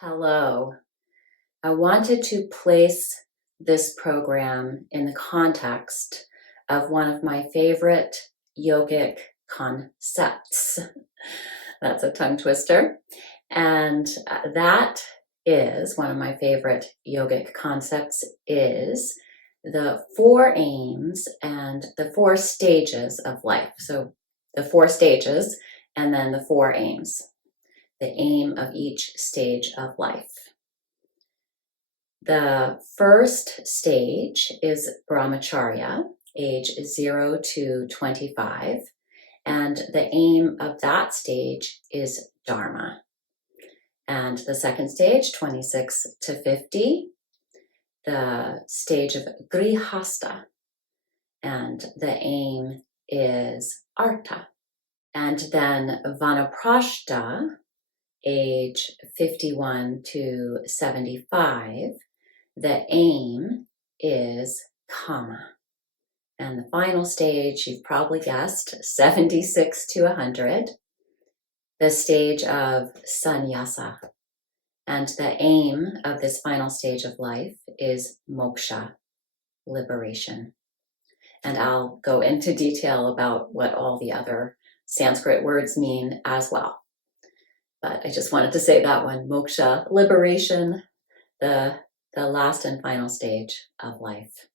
Hello. I wanted to place this program in the context of one of my favorite yogic concepts. That's a tongue twister. And that is one of my favorite yogic concepts is the four aims and the four stages of life. So the four stages and then the four aims, the aim of each stage of life. The first stage is brahmacharya, age 0 to 25, and the aim of that stage is dharma. And the second stage, 26 to 50, the stage of grihastha, and the aim is artha. And then vanaprashta, age 51 to 75, the aim is kama. And the final stage, you've probably guessed, 76 to 100, the stage of sannyasa. And the aim of this final stage of life is moksha, liberation. And I'll go into detail about what all the other Sanskrit words mean as well. But I just wanted to say that one, moksha, liberation, the last and final stage of life.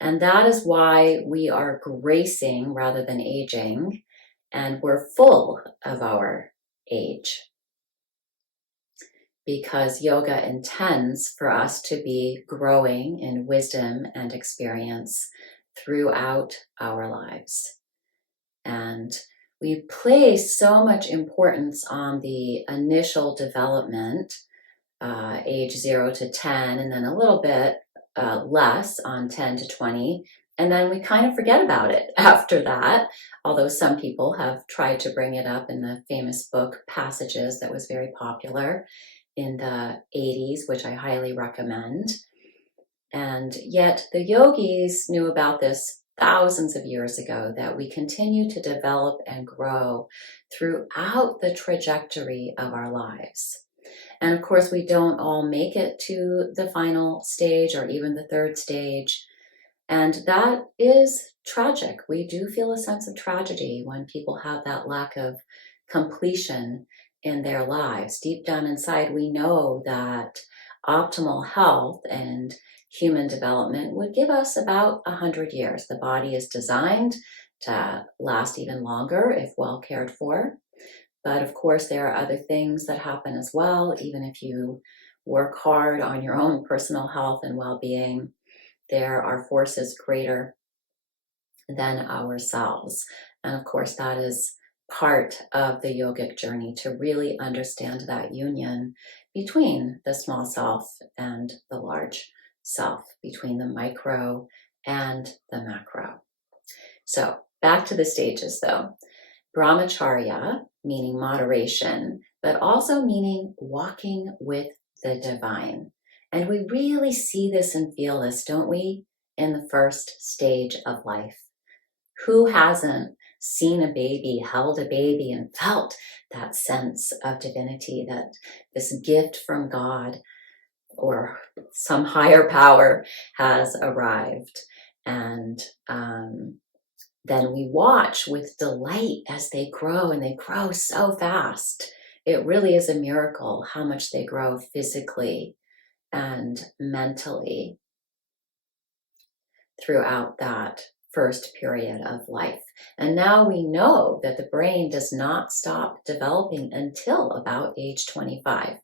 And that is why we are gracing rather than aging, and we're full of our age. Because yoga intends for us to be growing in wisdom and experience throughout our lives. And we place so much importance on the initial development, age 0 to 10, and then a little bit less on 10 to 20. And then we kind of forget about it after that, although some people have tried to bring it up in the famous book Passages that was very popular in the 80s, which I highly recommend. And yet the yogis knew about this thousands of years ago, that we continue to develop and grow throughout the trajectory of our lives. And of course, we don't all make it to the final stage or even the third stage. And that is tragic. We do feel a sense of tragedy when people have that lack of completion in their lives. Deep down inside, we know that optimal health and human development would give us about 100 years. The body is designed to last even longer if well cared for. But of course, there are other things that happen as well. Even if you work hard on your own personal health and well-being, there are forces greater than ourselves. And of course, that is part of the yogic journey, to really understand that union between the small self and the large self, between the micro and the macro. So back to the stages though. Brahmacharya, meaning moderation, but also meaning walking with the divine. And we really see this and feel this, don't we, in the first stage of life? Who hasn't seen a baby, held a baby, and felt that sense of divinity, that this gift from God or some higher power has arrived? And then we watch with delight as they grow, and they grow so fast. It really is a miracle how much they grow physically and mentally throughout that first period of life. And now we know that the brain does not stop developing until about age 25.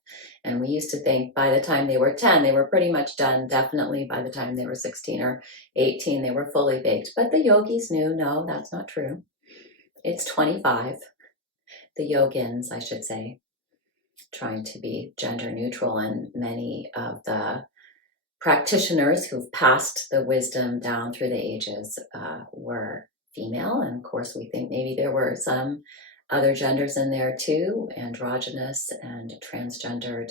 And we used to think by the time they were 10, they were pretty much done. Definitely by the time they were 16 or 18, they were fully baked. But the yogis knew, no, that's not true. It's 25. The yogins, I should say, trying to be gender neutral, and many of the practitioners who've passed the wisdom down through the ages were female. And of course, we think maybe there were some other genders in there too, androgynous and transgendered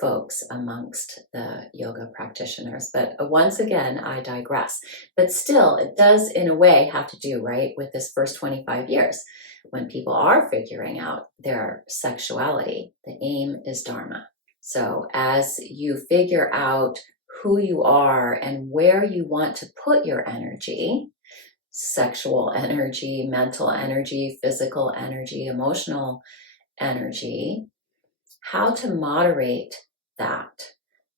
folks amongst the yoga practitioners. But once again, I digress. But still, it does in a way have to do, right, with this first 25 years when people are figuring out their sexuality. The aim is Dharma. So as you figure out who you are and where you want to put your energy, sexual energy, mental energy, physical energy, emotional energy, how to moderate that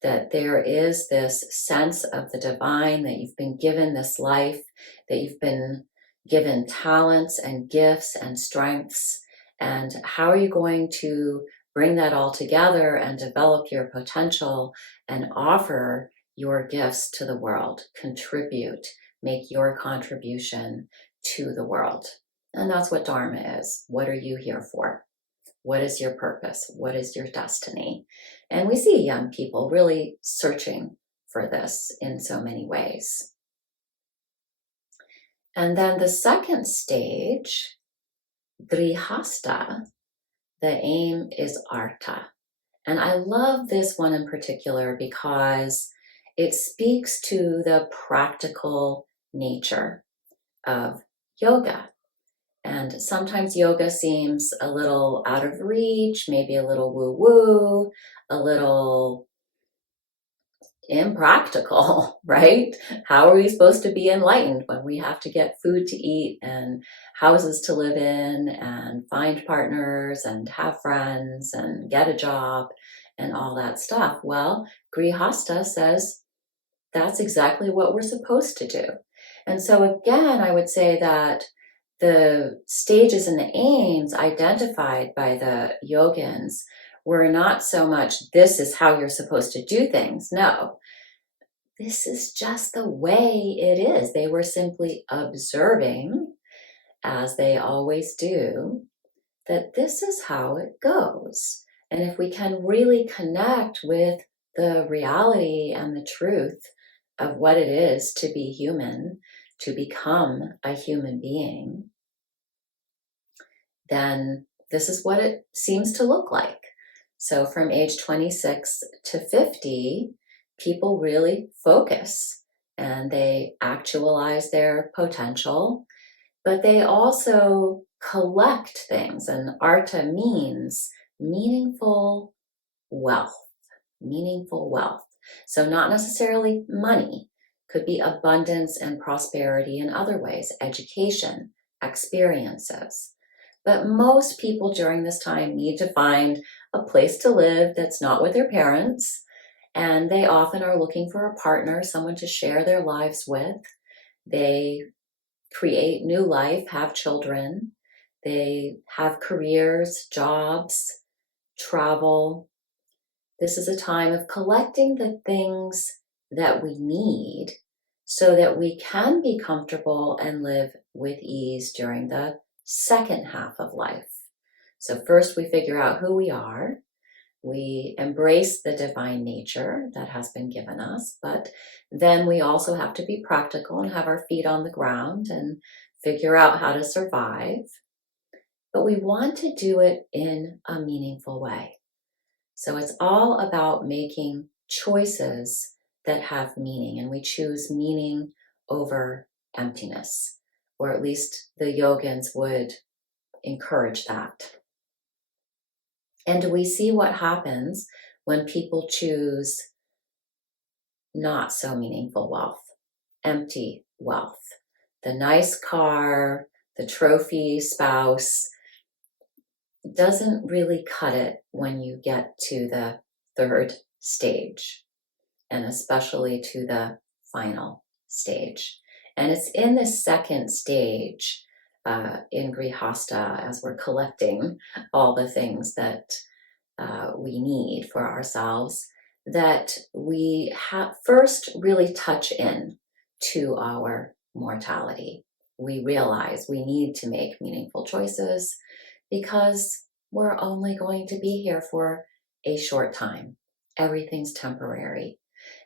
there is this sense of the divine, that you've been given this life, that you've been given talents and gifts and strengths, and how are you going to bring that all together and develop your potential and offer your gifts to the world, contribute, make your contribution to the world. And that's what Dharma is. What are you here for? What is your purpose? What is your destiny? And we see young people really searching for this in so many ways. And then the second stage, Grihasta, the aim is Artha. And I love this one in particular because it speaks to the practical nature of yoga. And sometimes yoga seems a little out of reach, maybe a little woo-woo, a little impractical, right? How are we supposed to be enlightened when we have to get food to eat and houses to live in and find partners and have friends and get a job and all that stuff? Well, Grihasta says that's exactly what we're supposed to do. And so again, I would say that the stages and the aims identified by the yogins were not so much, this is how you're supposed to do things. No, this is just the way it is. They were simply observing, as they always do, that this is how it goes. And if we can really connect with the reality and the truth of what it is to be human, to become a human being, then this is what it seems to look like. So from age 26 to 50, people really focus and they actualize their potential, but they also collect things. And Artha means meaningful wealth, meaningful wealth. So not necessarily money, could be abundance and prosperity in other ways, education, experiences. But most people during this time need to find a place to live that's not with their parents, and they often are looking for a partner, someone to share their lives with. They create new life, have children, they have careers, jobs, travel. This is a time of collecting the things that we need so that we can be comfortable and live with ease during the second half of life. So first we figure out who we are. We embrace the divine nature that has been given us, but then we also have to be practical and have our feet on the ground and figure out how to survive. But we want to do it in a meaningful way. So it's all about making choices that have meaning, and we choose meaning over emptiness, or at least the yogins would encourage that. And we see what happens when people choose not so meaningful wealth, empty wealth. The nice car, the trophy spouse doesn't really cut it when you get to the third stage, and especially to the final stage. And it's in the second stage in Grihasta, as we're collecting all the things that we need for ourselves, that we first really touch in to our mortality. We realize we need to make meaningful choices because we're only going to be here for a short time. Everything's temporary.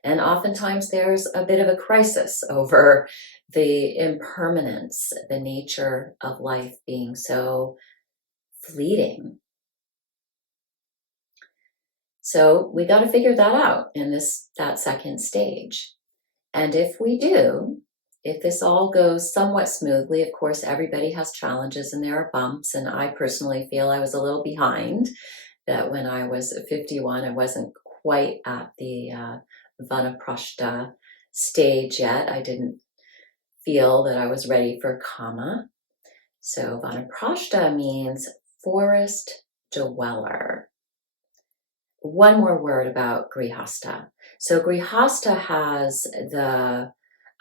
And oftentimes there's a bit of a crisis over the impermanence, the nature of life being so fleeting. So we got to figure that out in that second stage. And if we do, if this all goes somewhat smoothly, of course, everybody has challenges and there are bumps. And I personally feel I was a little behind, that when I was 51, I wasn't quite at the Vanaprashta stage yet. I didn't feel that I was ready for Kama. So Vanaprashta means forest dweller. One more word about Grihasta. So Grihasta has the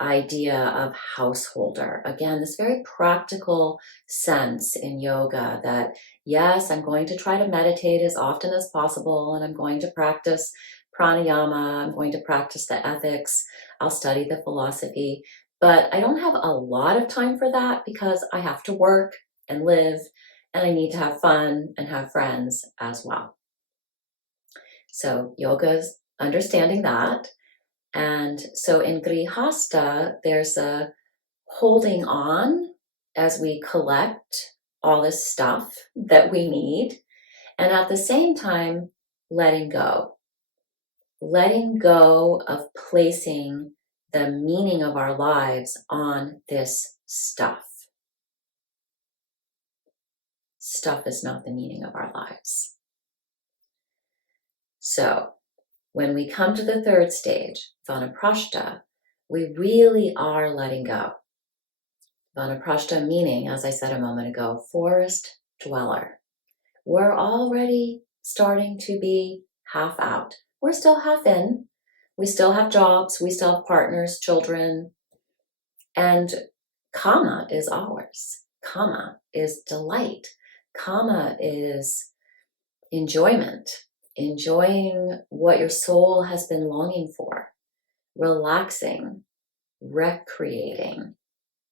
idea of householder. Again, this very practical sense in yoga that, yes, I'm going to try to meditate as often as possible, and I'm going to practice pranayama, I'm going to practice the ethics, I'll study the philosophy, but I don't have a lot of time for that because I have to work and live, and I need to have fun and have friends as well. So yoga's understanding that. And so in Grihasta, there's a holding on as we collect all this stuff that we need. And at the same time, letting go. Letting go of placing the meaning of our lives on this stuff. Stuff is not the meaning of our lives. So when we come to the third stage, Vanaprashta, we really are letting go. Vanaprashta meaning, as I said a moment ago, forest dweller. We're already starting to be half out. We're still half in. We still have jobs. We still have partners, children. And Kama is ours. Kama is delight. Kama is enjoyment. Enjoying what your soul has been longing for, relaxing, recreating,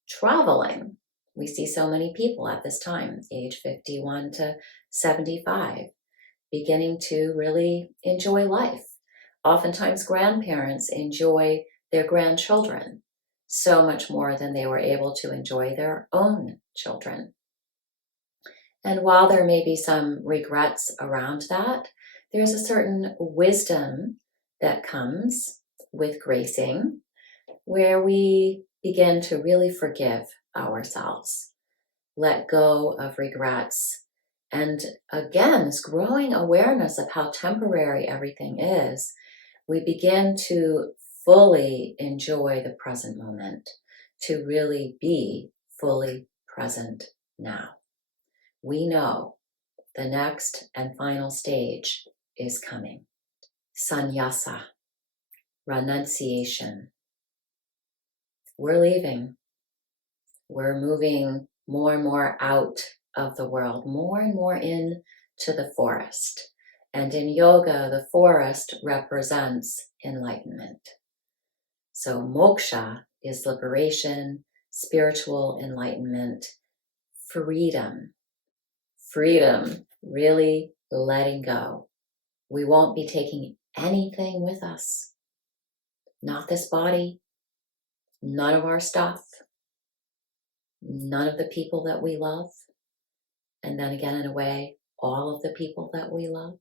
traveling. We see so many people at this time, age 51 to 75, beginning to really enjoy life. Oftentimes grandparents enjoy their grandchildren so much more than they were able to enjoy their own children. And while there may be some regrets around that, there's a certain wisdom that comes with gracing, where we begin to really forgive ourselves, let go of regrets, and again, this growing awareness of how temporary everything is, we begin to fully enjoy the present moment, to really be fully present now. We know the next and final stage is coming. Sannyasa, renunciation. We're leaving. We're moving more and more out of the world, more and more into the forest. And in yoga, the forest represents enlightenment. So moksha is liberation, spiritual enlightenment, freedom. Freedom, really letting go. We won't be taking anything with us. Not this body, none of our stuff, none of the people that we love, and then again, in a way, all of the people that we love.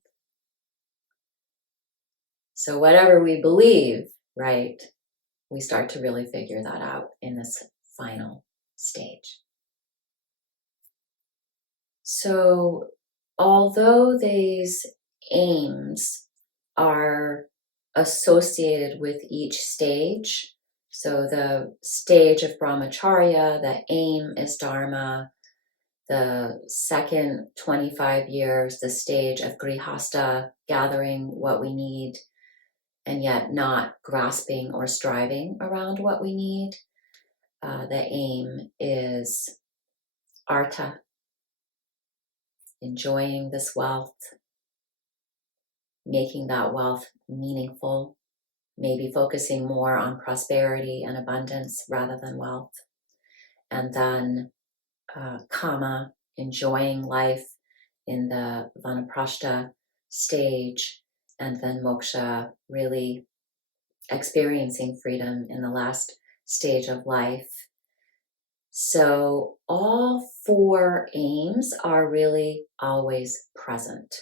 So whatever we believe, right, we start to really figure that out in this final stage. So although these aims are associated with each stage, so the stage of brahmacharya, the aim is dharma. The second 25 years, the stage of grihasta, gathering what we need and yet not grasping or striving around what we need. The aim is artha, enjoying this wealth, making that wealth meaningful, maybe focusing more on prosperity and abundance rather than wealth. And then kama, enjoying life in the vanaprashta stage, and then moksha, really experiencing freedom in the last stage of life. So all four aims are really always present.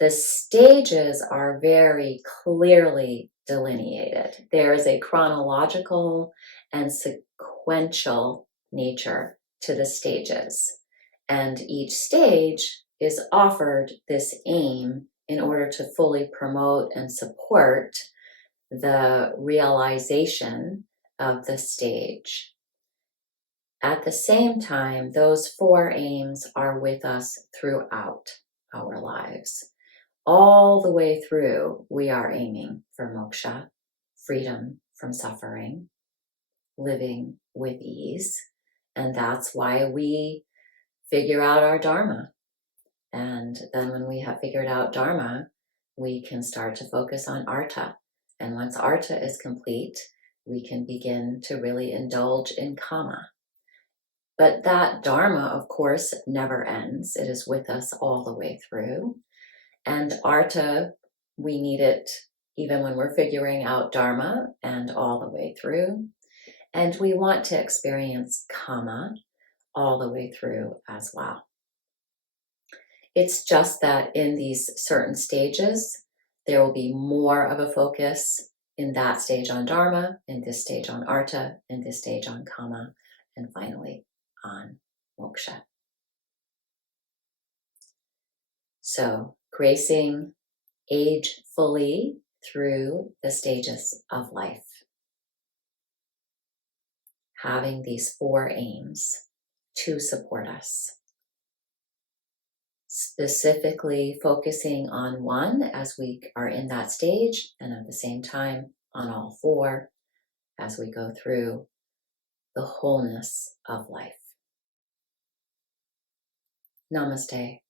The stages are very clearly delineated. There is a chronological and sequential nature to the stages, and each stage is offered this aim in order to fully promote and support the realization of the stage. At the same time, those four aims are with us throughout our lives. All the way through, we are aiming for moksha, freedom from suffering, living with ease. And that's why we figure out our dharma. And then when we have figured out dharma, we can start to focus on artha. And once artha is complete, we can begin to really indulge in kama. But that dharma, of course, never ends. It is with us all the way through. And artha, we need it even when we're figuring out dharma and all the way through. And we want to experience kama all the way through as well. It's just that in these certain stages, there will be more of a focus in that stage on dharma, in this stage on artha, in this stage on kama, and finally on moksha. So, gracing age fully through the stages of life. Having these four aims to support us. Specifically focusing on one as we are in that stage, and at the same time on all four as we go through the wholeness of life. Namaste.